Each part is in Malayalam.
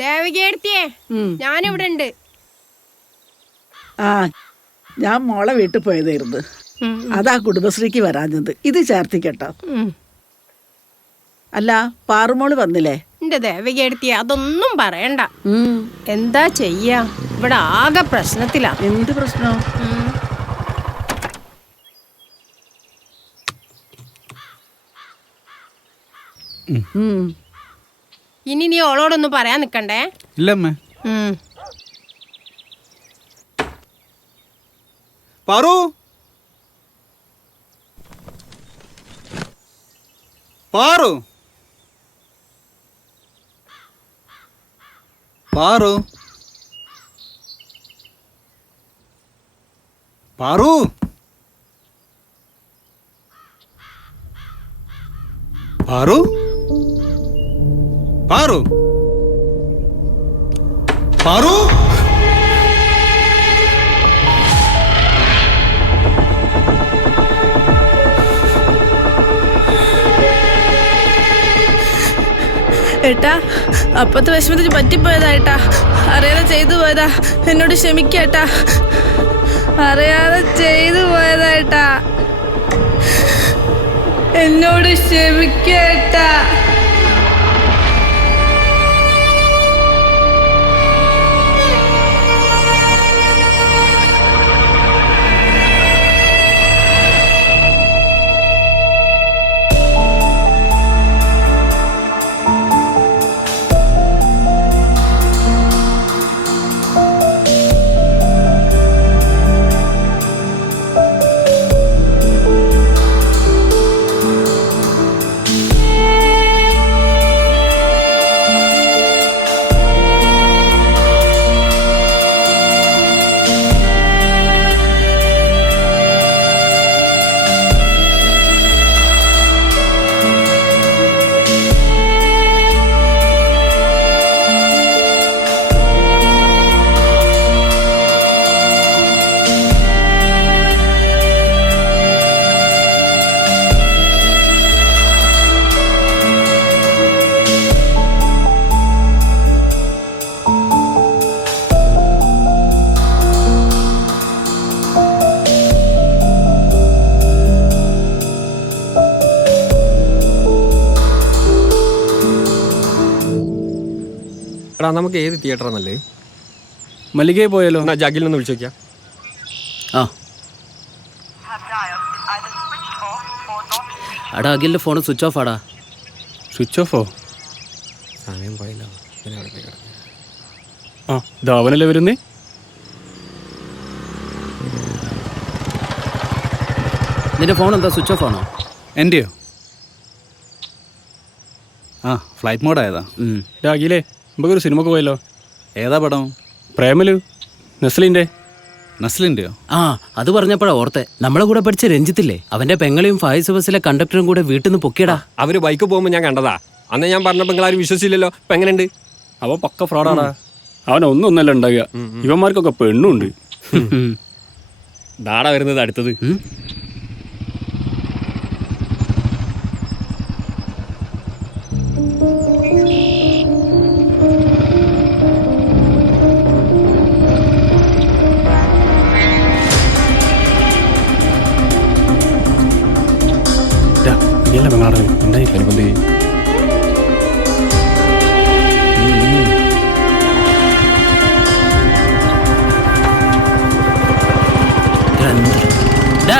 ദേവകേർത്തിയേ, ഞാനിവിടെ ഉണ്ട്. ആ, ഞാൻ മോളെ വീട്ടിൽ പോയതായിരുന്നു. അതാ കുടുംബശ്രീക്ക് വരാഞ്ഞത്. ഇത് ചേർത്തിക്കട്ടോ. അല്ല, പാറുമോള് വന്നില്ലേ? എന്റെ ദേവകേർത്തിയെ അതൊന്നും പറയണ്ട. എന്താ ചെയ്യാ, ഇവിടെ ആകെ പ്രശ്നത്തിലാ. എന്ത് പ്രശ്നം? ഇനി നീ ഓളോടൊന്നും പറയാൻ നിക്കണ്ടേ? ഇല്ലമ്മേ. പാറു, പാറു, പാറു, പാറു, പാറു, പാറു, പാറു. ഏട്ടാ, അപ്പത്തെ വിഷമത്തിൽ പറ്റിപ്പോയതാ ഏട്ടാ. അറിയാതെ ചെയ്തു പോയതാ. എന്നോട് ക്ഷമിക്കേട്ടാ. അറിയാതെ ചെയ്തു പോയതാ ഏട്ടാ. എന്നോട് ക്ഷമിക്കേട്ടാ. എടാ, നമുക്ക് ഏത് തിയേറ്ററാണല്ലേ? മല്ലികയെ പോയാലോ? എന്നാ ജാഗിലൊന്ന് വിളിച്ചു നോക്കിയാ. എടാ, അഖിലിന്റെ ഫോൺ സ്വിച്ച് ഓഫ് ആടാ. സ്വിച്ച് ഓഫോ? സമയം പോയല്ലോ. ആ, ധാവനല്ലേ വരുന്നേ? നിന്റെ ഫോൺ എന്താ സ്വിച്ച് ഓഫ് ആണോ? എൻ്റെയോ? ആ, ഫ്ലൈറ്റ് മോഡ് ആയതാ. അഖിലേ, നമുക്കൊരു സിനിമക്ക് പോയല്ലോ. ഏതാ പടം? പ്രേമലു, നസ്ലിന്റെ. നസ്ലിൻ്റെയോ? ആ, അത് പറഞ്ഞപ്പോഴാ ഓർത്തെ. നമ്മളെ കൂടെ പഠിച്ച രഞ്ജിത്തില്ലേ, അവന്റെ പെങ്ങളെയും ഫായ്സ് ബസ്സിലെ കണ്ടക്ടറും കൂടെ വീട്ടിൽ നിന്ന് പൊക്കിയടാ. അവര് ബൈക്ക് പോകുമ്പോൾ ഞാൻ കണ്ടതാ. അന്ന് ഞാൻ പറഞ്ഞപ്പോൾ നിങ്ങൾ ആരും വിശ്വസിച്ചില്ലല്ലോ. ഇപ്പൊ എങ്ങനെയുണ്ട്? അവൻ പക്ക ഫ്രോഡാടാ. അവനൊന്നല്ല ഉണ്ടാകുക. ഇവന്മാർക്കൊക്കെ പെണ്ണുണ്ട്. ദാടാ വരുന്നത് അടുത്തത്.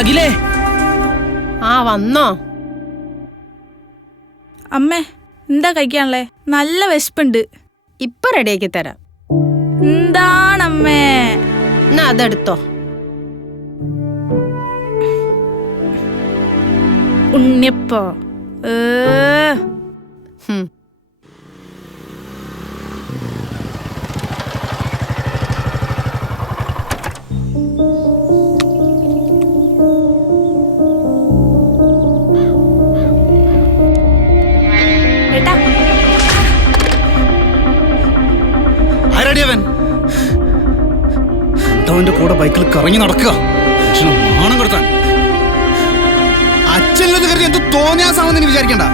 അഖിലേ, ആ വന്നോ? അമ്മേ, എന്താ കഴിക്കാനുള്ളേ? നല്ല വിശപ്പുണ്ട്. ഇപ്പൊ റെഡിയാക്കി തരാം. എന്താണമ്മേ? എന്നാ അതെടുത്തോ. ഉണ്ണിയപ്പോ? അവന്റെ കൂടെ ബൈക്കിൽ കറങ്ങി നടക്കുക. നാണം കൊടുത്താൻ അച്ഛനത് കരുതി എന്ത് തോന്നിയാസാവെന്ന് വിചാരിക്കണ്ട.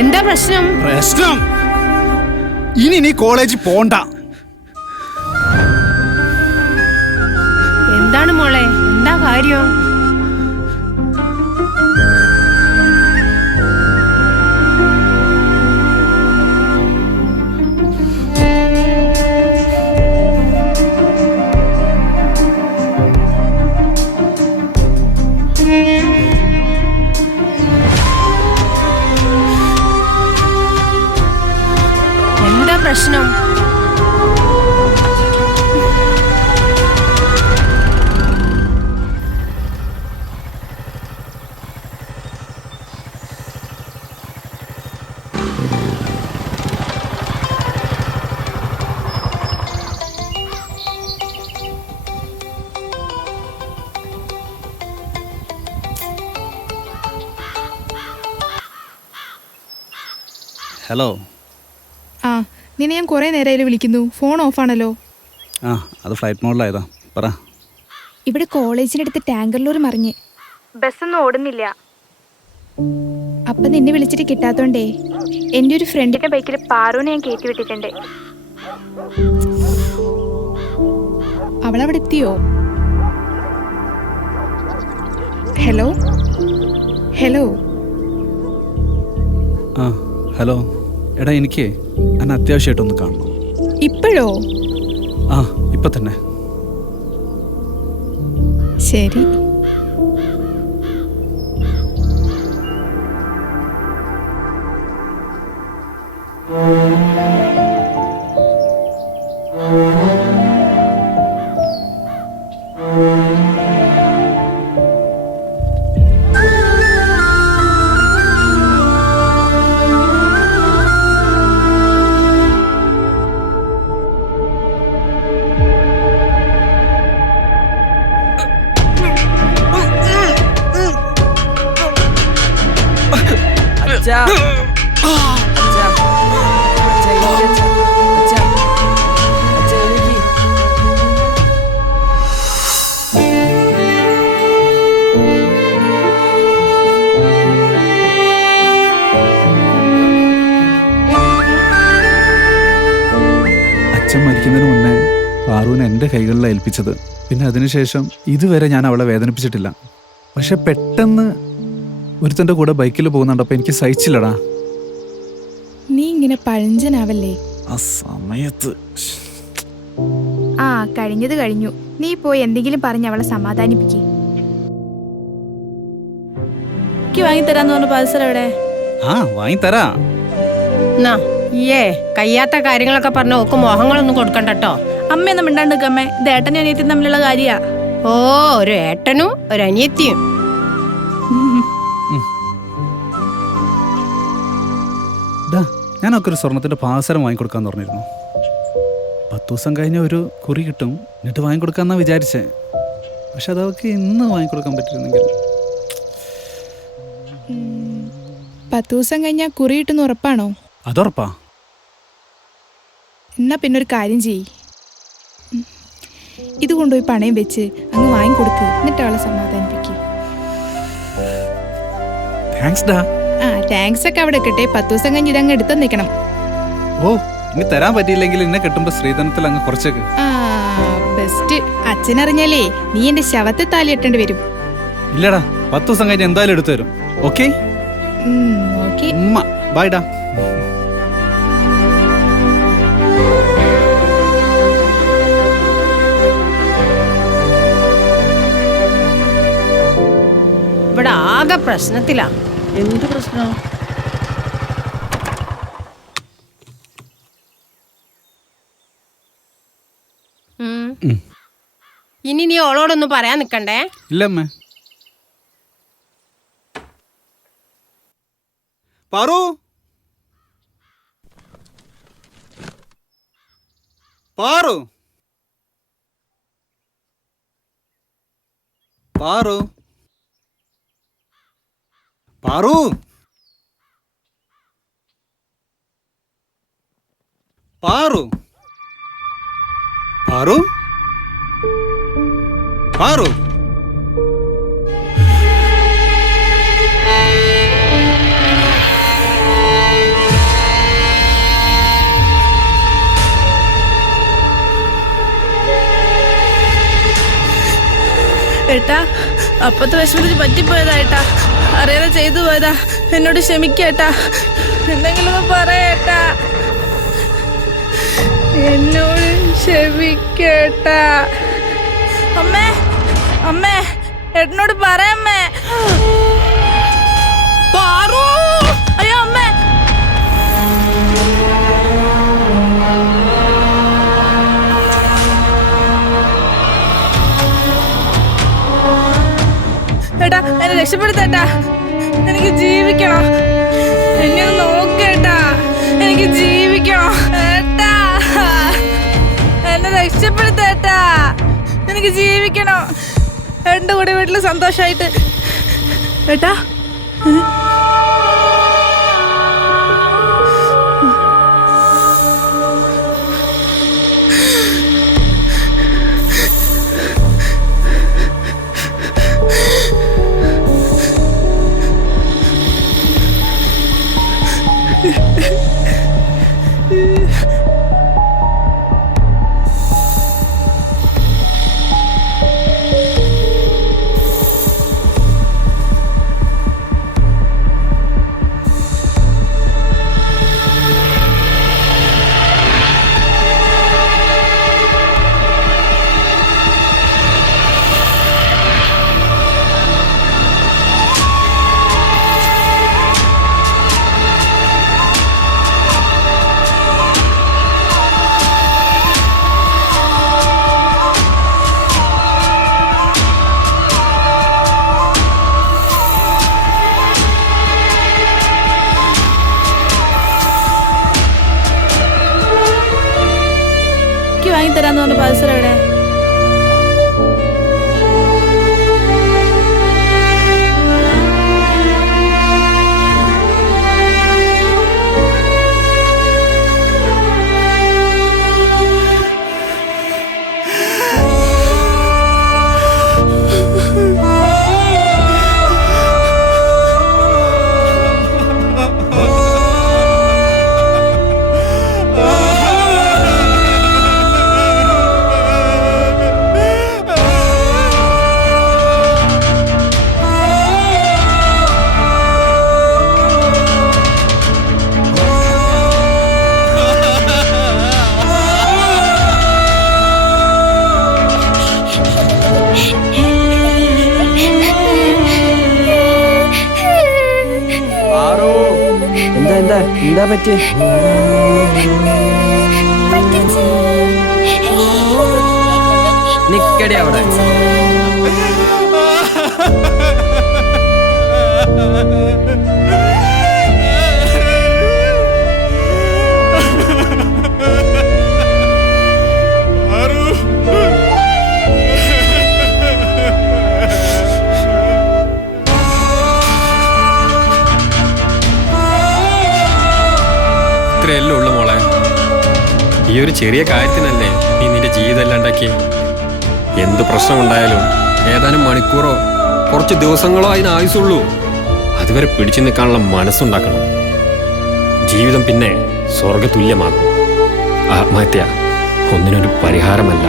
എന്താ പ്രശ്നം? പ്രശ്നം ഇനി നീ കോളേജിൽ പോണ്ട. എന്താണ് മോളെ, എന്താ കാര്യം? എന്താ പ്രശ്നം? ഹലോ. ആ നിന്നെ ഞാൻ കുറേ നേരമായാലും വിളിക്കുന്നു, ഫോൺ ഓഫാണല്ലോ. ആ അത് ഫ്ലൈറ്റ് മോഡിലായതാ. പറ. ഇവിടെ കോളേജിനടുത്ത് ടാങ്കർ ലോറി മറിഞ്ഞ് ബസ്സൊന്നും ഓടുന്നില്ല. അപ്പം നിന്നെ വിളിച്ചിട്ട് കിട്ടാത്തോണ്ടേ എൻ്റെ ഒരു ഫ്രണ്ടിന്റെ ബൈക്കിൽ പാറുവിനെ ഞാൻ കയറ്റി വിട്ടിട്ടുണ്ട്. അവളവിടെ എത്തിയോ? Hello hello. ആ ഹലോ. എടാ എനിക്ക് എന്നെ അത്യാവശ്യമായിട്ടൊന്ന് കാണണം. ഇപ്പോഴോ? ആ ഇപ്പം തന്നെ. ശരി. അച്ഛൻ മരിക്കുന്നതിന് മുന്നേ പാറുവിനെ എൻ്റെ കൈകളിലാണ് ഏൽപ്പിച്ചത്. പിന്നെ അതിനുശേഷം ഇതുവരെ ഞാൻ അവളെ വേദനിപ്പിച്ചിട്ടില്ല. പക്ഷെ പെട്ടെന്ന് ഒരുത്തൻ്റെ കൂടെ ബൈക്കിൽ പോകുന്നുണ്ടപ്പോൾ എനിക്ക് സഹിച്ചില്ലടാ. നീ ഇങ്ങനെ പഴഞ്ചനാവല്ലേ. ആ സമയത്ത് ആ കഴിഞ്ഞത് കഴിഞ്ഞു. നീ പോയി എന്തെങ്കിലും പറഞ്ഞ് അവളെ സമാധാനിപ്പിക്ക്. വാങ്ങിത്തരാന്ന് പറഞ്ഞ പൾസർ എവിടെ? ആ വാങ്ങിത്തരാ. കയ്യാത്ത കാര്യങ്ങളൊക്കെ പറഞ്ഞ ഓക്ക് മോഹങ്ങളൊന്നും കൊടുക്കണ്ടോ. അമ്മയൊന്നും മിണ്ടാണ്ട് അമ്മേ, ഇത് ഏട്ടനും അനിയത്തിയും തമ്മിലുള്ള കാര്യാ. ഓ, ഒരു ഏട്ടനും ഒരു അനിയത്തിയും. ഞാനൊക്കെ ഒരു സ്വർണത്തിന്റെ പാസരം വാങ്ങിക്കൊടുക്കാന്ന് പറഞ്ഞിരുന്നു. 10 ദിവസം കഴിഞ്ഞ ഒരു കുറി കിട്ടും, എന്നിട്ട് വാങ്ങിക്കൊടുക്കാന്നാ വിചാരിച്ചേ. പക്ഷെ അതൊക്കെ ഇന്ന് വാങ്ങിക്കൊടുക്കാൻ പറ്റിയിരുന്നെങ്കിൽ. 10 ദിവസം കഴിഞ്ഞാൽ കുറി കിട്ടുന്ന ഉറപ്പാണോ? അതുറപ്പാ. എന്നാ പിന്നെ ഒരു കാര്യം ചെയ്യ്, ഇത് കൊണ്ടുപോയി പണയം വെച്ച് അങ്ങ് വാങ്ങിക്കൊടുക്ക്, എന്നിട്ട് അവളെ സമാധാനിപ്പിക്ക്. താങ്ക്സ് ഡാ. ആ താങ്ക്സ് ഒക്കെ അവിടെ കിട്ടെ. 10 ദിവസം കഴിഞ്ഞ് ഇതങ്ങ് എടുത്തു നിൽക്കണം. ഓ, ഇനി തരാൻ പറ്റിയില്ലെങ്കിൽ എന്നെ കിട്ടുമ്പോ ശ്രീധനത്തിൽ അങ്ങ് കുറച്ചേക്ക്. ആ ബെസ്റ്റ്. അച്ഛനറിഞ്ഞാലേ നീ എന്റെ ശവത്തെ താലി ഇട്ടേണ്ടി വരും. ഇല്ലടാ, 10 ദിവസം കഴിഞ്ഞ് എന്തായാലും എടുത്തു തരും. Okay okay. ബൈ ഡാ. ഇവിടെ ആകെ പ്രശ്നത്തിലാ. എന്ത് പ്രശ്നം? ഇനി നീ ഓളോടൊന്നും പറയാൻ നിക്കണ്ടേ. ഇല്ലമ്മേ. പാറു, പാറു, പാറു, പാറു, പാറു, പാറു, പാറു. ഏട്ടാ അപ്പത്തെ വിഷമത്തിൽ പറ്റിപ്പോയതാ ഏട്ടാ, അറിയാതെ ചെയ്തു പോയതാ, എന്നോട് ക്ഷമിക്കേട്ടാ, എന്തെങ്കിലും ഒന്ന് പറയേട്ടാ, എന്നോട് ക്ഷമിക്കേട്ടാ. അമ്മേ അമ്മേ ഏട്ടനോട് പറയമ്മേ. അയ്യോ അമ്മേ. ഏട്ടാ എന്നെ രക്ഷപ്പെടുത്തേട്ടാ, എനിക്ക് ജീവിക്കണം, എന്നെ ഒന്ന് നോക്കേട്ടാ, എനിക്ക് ജീവിക്കണം ഏട്ടാ, എന്നെ രക്ഷപ്പെടുത്തേട്ടാ, എനിക്ക് ജീവിക്കണം, എൻ്റെ കൂടെ വീട്ടിൽ സന്തോഷമായിട്ട് ഏട്ടാ. വാങ്ങിത്തരാന്ന് പറഞ്ഞ പൾസർ എവിടെ? എന്താ പറ്റി? നിക്കടി അവിടെ. ഇത്രയല്ലേ ഉള്ളു മോളെ, ഈ ഒരു ചെറിയ കാര്യത്തിനല്ലേ നീ നിന്റെ ജീവിതം എല്ലാം ഉണ്ടാക്കി. എന്ത് പ്രശ്നമുണ്ടായാലും ഏതാനും മണിക്കൂറോ കുറച്ച് ദിവസങ്ങളോ അതിന് ആയുസുള്ളൂ. അതുവരെ പിടിച്ചു നിൽക്കാനുള്ള മനസ്സുണ്ടാക്കണം. ജീവിതം പിന്നെ സ്വർഗതുല്യമാകും. ആത്മഹത്യ ഒന്നിനൊരു പരിഹാരമല്ല.